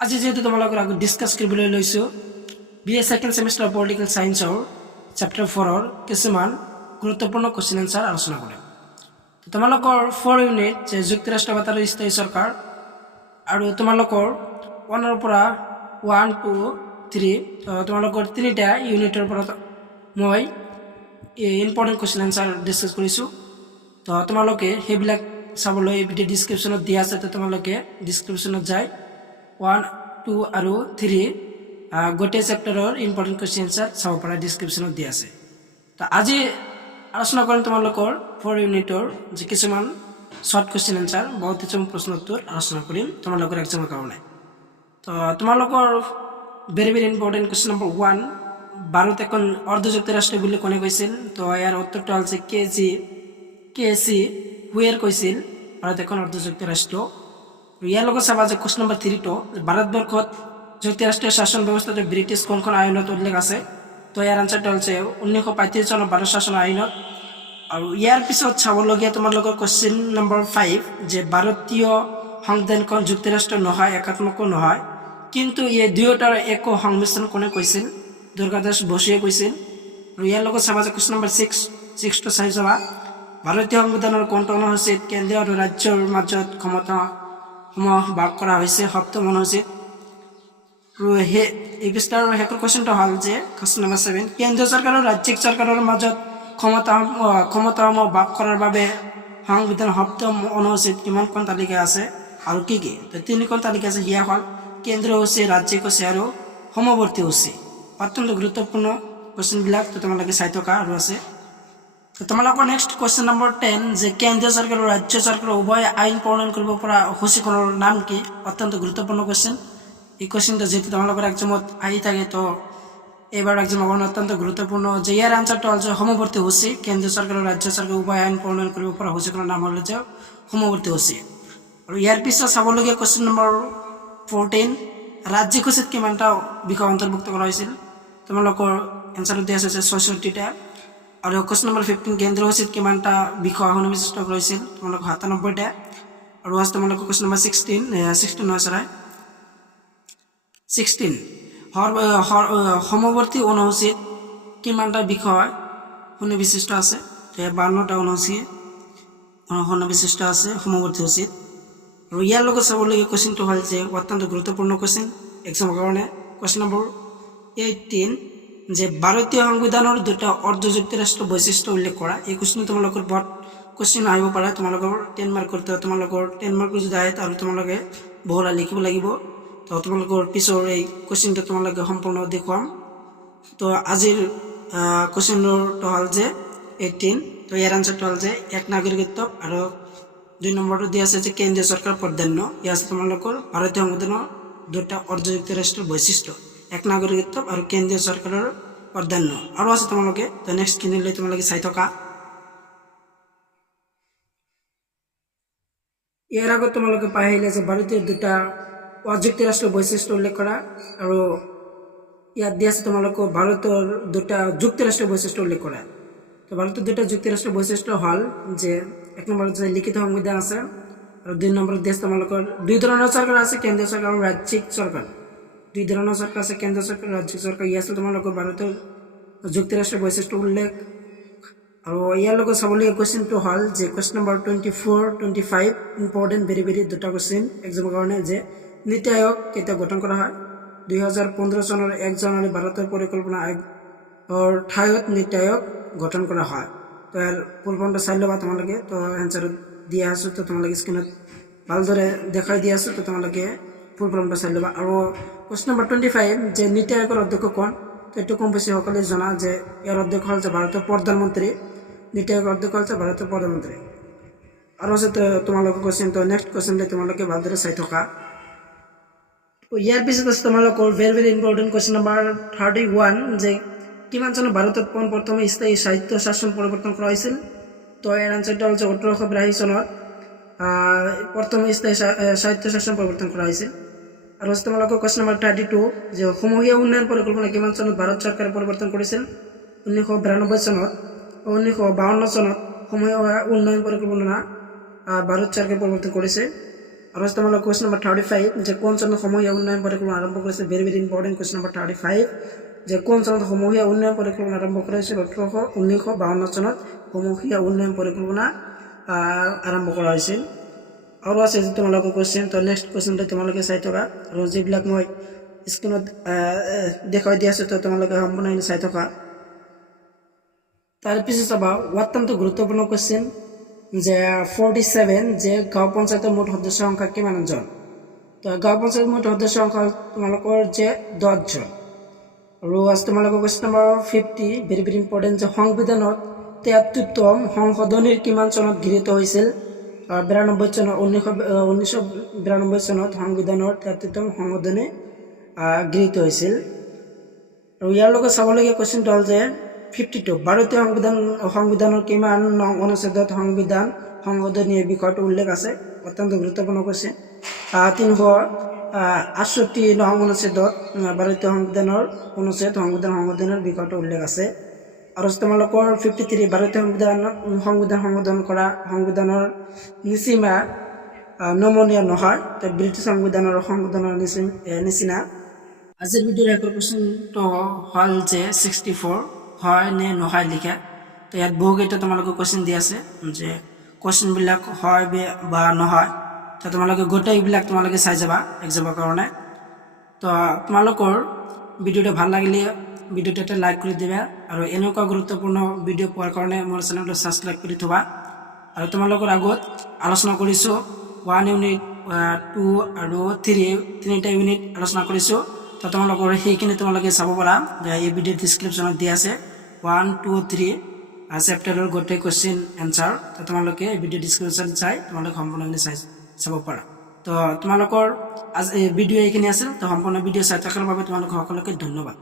আজি যেহেতু তোমালোকৰ আগত ডিছকাছ কৰিবলৈ লৈছোঁ BA ছেকেণ্ড ছেমিষ্টাৰ পলিটিকেল ছায়েন্সৰ চেপ্টাৰ 4ৰ কিছুমান গুৰুত্বপূৰ্ণ কুৱেশ্যন এনচাৰ আলোচনা কৰিম। তোমালোকৰ 4 ইউনিট যে যুক্তৰাষ্ট্ৰ বা তাৰ স্থায়ী চৰকাৰ আৰু তোমালোকৰ 1ৰ পৰা 1, 2, 3 তোমালোকৰ তিনিটা ইউনিটৰ পৰা মই ইম্পৰ্টেণ্ট কুৱেশ্যন এনচাৰ ডিছকাছ কৰিছোঁ। তো তোমালোকে সেইবিলাক চাবলৈ ভিডিঅ' ডিছক্ৰিপশ্যনত দিয়া আছে, তো তোমালোকে ডিছক্ৰিপশ্যনত যায় 1, 2 আৰু 3 গোটেই চেপ্টাৰৰ ইম্পৰ্টেণ্ট কুৱেশ্যন এনচাৰ চাব পৰা ডিছক্ৰিপশ্যনত দিয়া আছে। তো আজি আলোচনা কৰিম তোমালোকৰ 4 ইউনিটৰ যে কিছুমান শৰ্ট কুৱেশ্যন এনচাৰ বহুত কিছুমান প্ৰশ্ন উত্তৰ আলোচনা কৰিম তোমালোকৰ এক্সামৰ কাৰণে। তো তোমালোকৰ very very important question number 1, Bharat এখন অৰ্ধ যুক্তৰাষ্ট্ৰ বুলি কোনে কৈছিল? তো ইয়াৰ উত্তৰটো হৈছে কেচি হুয়েৰ কৈছিল ভাৰত এখন অৰ্ধ যুক্তৰাষ্ট্ৰ। ইয়াৰ লগত চাবা যে কুৱেশ্যন নম্বৰ 3টো ভাৰতবৰ্ষত যুক্তৰাষ্ট্ৰীয় শাসন ব্যৱস্থাটো ব্ৰিটিছ কোনখন আইনত উল্লেখ আছে? তো ইয়াৰ আনচাৰটো হৈছে 1935 চনৰ ভাৰত শাসন আইনত। আৰু ইয়াৰ পিছত চাবলগীয়া তোমালোকৰ কুৱেশ্যন নম্বৰ 5 যে ভাৰতীয় সংবিধানখন যুক্তৰাষ্ট্ৰ নহয়, একাত্মকো নহয়, কিন্তু এই দুয়োটাৰ একো সংমিশ্ৰণ কোনে কৈছিল? দুৰ্গাদাস বসুৱে কৈছিল। আৰু ইয়াৰ লগত চাবা যে কুৱেশ্যন নম্বৰ 6টো চাই যাবা, ভাৰতীয় সংবিধানৰ কোনটো অনুসূচীত কেন্দ্ৰীয় আৰু ৰাজ্যৰ মাজত ক্ষমতাসমূহ ভাগ কৰা হৈছে? 7ম অনুসূচীত। আৰু এই পৃষ্ঠাৰ শেষৰ কুৱেশ্যনটো হ'ল যে কুৱেশ্যন নম্বৰ 7, কেন্দ্ৰীয় চৰকাৰ আৰু ৰাজ্যিক চৰকাৰৰ মাজত ক্ষমতাসমূহ ভাগ কৰাৰ বাবে সংবিধান 7ম অনুসূচীত কিমানখন তালিকা আছে আৰু কি কি? তো 3খন তালিকা আছে। সেয়া হ'ল কেন্দ্ৰীয় সূচী, ৰাজ্যিক সূচী আৰু সমৱৰ্তী সূচী। অত্যন্ত গুৰুত্বপূৰ্ণ কুৱেশ্যনবিলাক, তো তোমালোকে চাই থকা আৰু আছে। তো তোমালোকৰ নেক্সট কুৱেশ্যন নম্বৰ 10 যে কেন্দ্ৰীয় চৰকাৰ আৰু ৰাজ্য চৰকাৰৰ উভয় আইন প্ৰণয়ন কৰিব পৰা সূচীখনৰ নাম কি? অত্যন্ত গুৰুত্বপূৰ্ণ কুৱেশ্যন। এই কুৱেশ্যনটো যেহেতু তোমালোকৰ এক্সামত আহি থাকে, তো এইবাৰ এক্সামৰ কাৰণে অত্যন্ত গুৰুত্বপূৰ্ণ যে ইয়াৰ আনচাৰটো হ'ল যে সমৱৰ্তী সূচী। কেন্দ্ৰীয় চৰকাৰ আৰু ৰাজ্য চৰকাৰ উভয় আইন প্ৰণয়ন কৰিব পৰা সূচীখনৰ নাম হ'ল যে সমৱৰ্তী সূচী। আৰু ইয়াৰ পিছত চাবলগীয়া কুৱেশ্যন নম্বৰ 14, ৰাজ্যিক সূচীত কিমানটা বিষয় অন্তৰ্ভুক্ত কৰা হৈছিল? তোমালোকৰ এনচাৰটো দিয়া আছে 66টা। আৰু কুৱেশ্যন নম্বৰ 15, কেন্দ্ৰীয় সূচীত কিমানটা বিষয় সন্নিৱিষ্ট কৰা হৈছিল? তোমালোকৰ 97টা। আৰু আছে তোমালোকৰ কুৱেশ্যন নম্বৰ 16 সমৱৰ্তী অনুসূচীত কিমানটা বিষয় সন্নিবিষ্ট আছে? 52টা সন্নিবিষ্ট আছে সমৱৰ্তী সূচীত। আৰু ইয়াৰ লগত চাবলগীয়া কুৱেশ্যনটো হ'ল যে অত্যন্ত গুৰুত্বপূৰ্ণ কুৱেশ্যন এক্সামৰ কাৰণে, কুৱেশ্যন নম্বৰ 18 যে ভাৰতীয় সংবিধানৰ 2টা অৰ্ধ যুক্তৰাষ্ট্ৰ বৈশিষ্ট্য উল্লেখ কৰা। এই কুৱেশ্যনটো তোমালোকৰ বহুত কুৱেশ্যন আহিব পাৰে। তোমালোকৰ 10 মাৰ্কৰ যদি আহে আৰু তোমালোকে বহলাই লিখিব লাগিব। তো তোমালোকৰ পিছৰ এই কুৱেশ্যনটো তোমালোকে সম্পূৰ্ণ দেখুৱাম। তো আজিৰ কুৱেশ্যনটো হ'ল যে 18, তো ইয়াৰ আনচাৰটো হ'ল যে 1 নাগৰিকত্ব আৰু 2 নম্বৰটো দিয়া আছে যে কেন্দ্ৰীয় চৰকাৰ প্ৰাধান্য। ইয়াৰ আছে তোমালোকৰ ভাৰতীয় সংবিধানৰ 2টা অৰ্ধ যুক্তৰাষ্ট্ৰৰ বৈশিষ্ট্য, 1 নাগৰিকত্ব আৰু কেন্দ্ৰীয় চৰকাৰৰ প্ৰাধান্য। আৰু আছে তোমালোকে তো নেক্সট খিনিলৈ তোমালোকে চাই থকা। ইয়াৰ আগত তোমালোকে পাই আহিলে যে ভাৰতীয় 2টা যুক্তৰাষ্ট্ৰৰ বৈশিষ্ট্য উল্লেখ কৰা, আৰু ইয়াত দিয়া আছে তোমালোকৰ ভাৰতৰ 2টা যুক্তৰাষ্ট্ৰীয় বৈশিষ্ট্য উল্লেখ কৰা। তো ভাৰতৰ 2টা যুক্তৰাষ্ট্ৰীয় বৈশিষ্ট্য হ'ল যে 1 নম্বৰত যে লিখিত সংবিধান আছে, আৰু 2 নম্বৰত দিয়া আছে তোমালোকৰ 2 ধৰণৰ চৰকাৰ আছে, কেন্দ্ৰীয় চৰকাৰ আৰু ৰাজ্যিক চৰকাৰ। 2 ধৰণৰ চৰকাৰ আছে, কেন্দ্ৰীয় চৰকাৰ, ৰাজ্যিক চৰকাৰ। ইয়াত আছে তোমালোকৰ ভাৰতৰ যুক্তৰাষ্ট্ৰীয় বৈশিষ্ট্য উল্লেখ। আৰু ইয়াৰ লগত চাবলগীয়া কুৱেশ্যনটো হ'ল যে কুৱেশ্যন নম্বৰ 24, 25 ইম্পৰ্টেণ্ট ভেৰি 2টা কুৱেশ্যন এক্সামৰ কাৰণে যে নীতি আয়োগ কেতিয়া গঠন কৰা হয়? 2015 চনৰ 1 জানুৱাৰী ভাৰতৰ পৰিকল্পনা আয়োগৰ ঠাইত নীতি আয়োগ গঠন কৰা হয়। তো ইয়াৰ ফুল ফৰ্মটো চাই ল'বা তোমালোকে। তো এনচাৰত দিয়া আছোঁ, তো তোমালোকে স্ক্ৰীণত ভালদৰে দেখাই দিয়া আছোঁ, তো তোমালোকে ফুল ফৰ্মটো চাই ল'বা। আৰু কুৱেশ্যন নম্বৰ 25 যে নীতি আয়োগৰ অধ্যক্ষ কোন? তো এইটো কম বেছি সকলোৱে জনা যে ইয়াৰ অধ্যক্ষ হ'ল যে ভাৰতৰ প্ৰধানমন্ত্ৰী। নীতি আয়োগৰ অধ্যক্ষ হ'ল যে ভাৰতৰ প্ৰধানমন্ত্ৰী। আৰু আছে তোমালোকৰ কুৱেশ্যন, তো নেক্সট কুৱেশ্যনলৈ তোমালোকে ভালদৰে চাই থকা। ইয়াৰ পিছত আছে তোমালোকৰ ভেৰি ইম্পৰ্টেণ্ট কুৱেশ্যন নম্বৰ 31 যে কিমান চনত ভাৰতত পোনপ্ৰথমে স্থায়ী সাহিত্য শাসন পৰিৱৰ্তন কৰা হৈছিল? তো ইয়াৰ আনচাৰটো হ'ল যে 1882 চনত প্ৰথমে স্থায়ী সাহিত্য শাসন পৰিৱৰ্তন কৰা হৈছিল। আৰু আছে তোমালোকৰ কুৱেশ্যন নম্বৰ 32 যে সমূহীয়া উন্নয়ন পৰিকল্পনা কিমান চনত ভাৰত চৰকাৰে পৰিৱৰ্তন কৰিছিল? 1992 চনত। 1952 চনত সমূহীয়া উন্নয়ন পৰিকল্পনা ভাৰত চৰকাৰে পৰিৱৰ্তন কৰিছে। আৰু আছে তোমালোকৰ কুৱেশ্যন নম্বৰ 35 যে কোন চনত সমূহীয়া উন্নয়ন পৰিকল্পনা আৰম্ভ কৰিছে very very important question number 35 যে কোন চনত সমূহীয়া উন্নয়ন পৰিকল্পনা আৰম্ভ কৰা হৈছিল 1952 চনত সমূহীয়া উন্নয়ন পৰিকল্পনা আৰম্ভ কৰা হৈছিল আৰু আছে যে তোমালোকৰ কুৱেশ্যন তো নেক্সট কুৱেশ্যনটো তোমালোকে চাই থকা আৰু যিবিলাক মই স্ক্ৰীনত দেখাই দি আছোঁ তো তোমালোকে সম্পূৰ্ণখিনি চাই থকা তাৰপিছত চাবা অত্যন্ত গুৰুত্বপূৰ্ণ কুৱেশ্যন যে 47 যে গাঁও পঞ্চায়তৰ মুঠ সদস্য সংখ্যা কিমান জন তো গাঁও পঞ্চায়তৰ মুঠ সদস্য সংখ্যা তোমালোকৰ যে 10 জন আৰু আছে তোমালোকৰ question number 50 very very important যে সংবিধানত 73তম সংশোধনীৰ কিমান চনত গৃহীত হৈছিল 92 চনত 1992 চনত সংবিধানৰ 73তম সংশোধনী গৃহীত হৈছিল আৰু ইয়াৰ লগত চাবলগীয়া কুৱেশ্যনটো হ'ল যে 52 ভাৰতীয় সংবিধানৰ কিমান নং অনুচ্ছেদত সংবিধান সংশোধনীৰ বিষয়টো উল্লেখ আছে অত্যন্ত গুৰুত্বপূৰ্ণ কুৱেশ্যন 368 নং অনুচ্ছেদত ভাৰতীয় সংবিধান সংশোধনীৰ বিষয়টো উল্লেখ আছে আৰু তোমালোকৰ 53 ভাৰতীয় সংবিধান সংশোধন কৰা সংবিধানৰ নিচিনা নমনীয় নহয় তো ব্ৰিটিছ সংবিধানৰ সংশোধনৰ নিচিনা আজিৰ ভিডিঅ'ৰ শেষৰ কুৱেশ্যনটো হ'ল যে 64 হয় নে নহয় লিখা তো ইয়াত বহুকেইটা তোমালোকে কুৱেশ্যন দি আছে যে কুৱেশ্যনবিলাক হয় বা নহয় তো তোমালোকে গোটেইবিলাক তোমালোকে চাই যাবা এক্সামৰ কাৰণে তো তোমালোকৰ ভিডিঅ'টো ভাল লাগিলে ভিডিঅ'টো এটা লাইক কৰি দিবা আৰু এনেকুৱা গুৰুত্বপূৰ্ণ ভিডিঅ' পোৱাৰ কাৰণে মোৰ চেনেলটো ছাবস্ক্ৰাইব কৰি থবা আৰু তোমালোকৰ আগত আলোচনা কৰিছোঁ 1 ইউনিট 2 আৰু 3 তিনিটা ইউনিট আলোচনা কৰিছোঁ তো তোমালোকৰ সেইখিনি তোমালোকে চাব পাৰা এই ভিডিঅ' ডিছক্ৰিপশ্যনত দিয়া আছে 1 2 3 চেপ্টাৰৰ গোটেই কুৱেশ্যন এনচাৰ তো তোমালোকে এই ভিডিঅ' ডিছক্ৰিপশ্যন চাই তোমালোকে সম্পূৰ্ণখিনি চাব পাৰা তো তোমালোকৰ আজি ভিডিঅ' এইখিনি আছিল তো সম্পূৰ্ণ ভিডিঅ' চাই থকাৰ বাবে তোমালোক সকলোকে ধন্যবাদ।